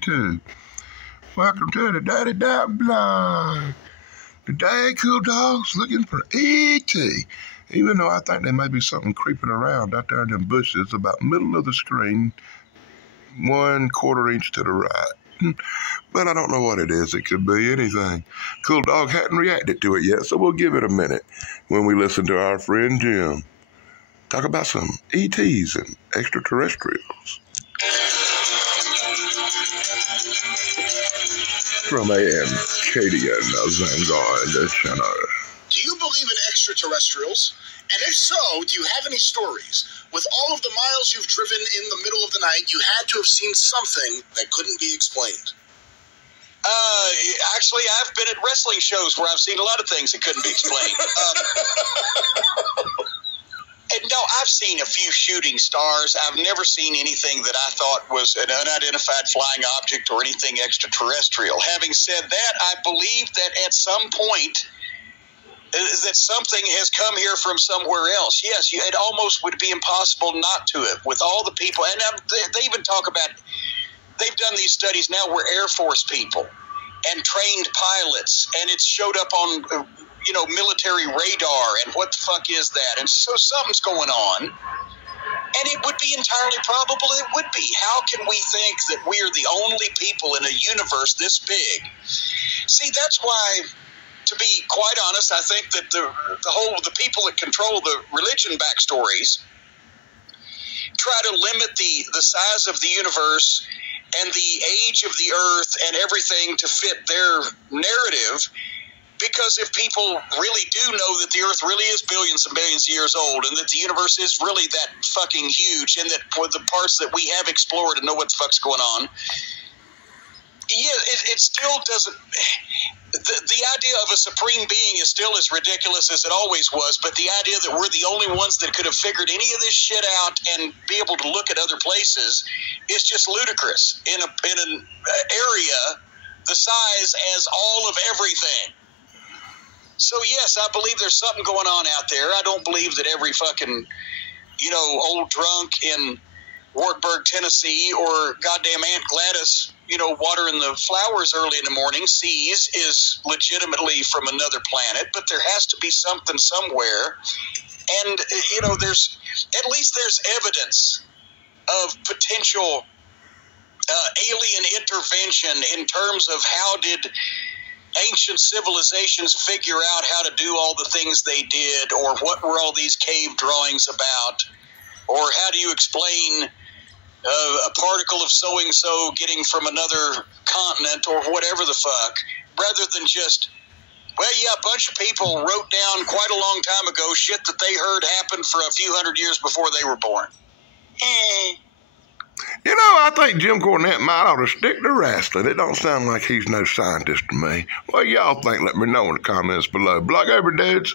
YouTube. Welcome to the Daddy Dog Blog. Today, Cool Dog's looking for E.T. Even though I think there may be something creeping around out there in them bushes about middle of the screen, 1/4 inch to the right. But I don't know what it is. It could be anything. Cool Dog hadn't reacted to it yet, so we'll give it a minute when we listen to our friend Jim talk about some ETs and extraterrestrials. From AM Cadian Zangar channel. Do you believe in extraterrestrials? And if so, do you have any stories? With all of the miles you've driven in the middle of the night, you had to have seen something that couldn't be explained. Actually, I've been at wrestling shows where I've seen a lot of things that couldn't be explained. And no, I've seen a few shooting stars. I've never seen anything that I thought was an unidentified flying object or anything extraterrestrial. Having said that, I believe that at some point that something has come here from somewhere else. Yes, it almost would be impossible not to have, with all the people. And they even talk about, they've done these studies now where Air Force people and trained pilots, and it's showed up on military radar, and what the fuck is that? And so something's going on, and it would be entirely probable it would be. How can we think that we are the only people in a universe this big? See, that's why, to be quite honest, I think that the people that control the religion backstories try to limit the size of the universe and the age of the earth and everything to fit their narrative. Because if people really do know that the Earth really is billions and billions of years old, and that the universe is really that fucking huge, and that for the parts that we have explored and know what the fuck's going on, yeah, it still doesn't. The idea of a supreme being is still as ridiculous as it always was, but the idea that we're the only ones that could have figured any of this shit out and be able to look at other places is just ludicrous in an area the size as all of everything. So, yes, I believe there's something going on out there. I don't believe that every fucking, old drunk in Wartburg, Tennessee, or goddamn Aunt Gladys, watering the flowers early in the morning sees is legitimately from another planet. But there has to be something somewhere. And, there's evidence of potential alien intervention in terms of how did ancient civilizations figure out how to do all the things they did, or what were all these cave drawings about, or how do you explain a particle of so-and-so getting from another continent, or whatever the fuck, rather than just, well, yeah, a bunch of people wrote down quite a long time ago shit that they heard happened for a few hundred years before they were born. I think Jim Cornette might ought to stick to wrestling. It don't sound like he's no scientist to me. What y'all think? Let me know in the comments below. Blog over, dudes.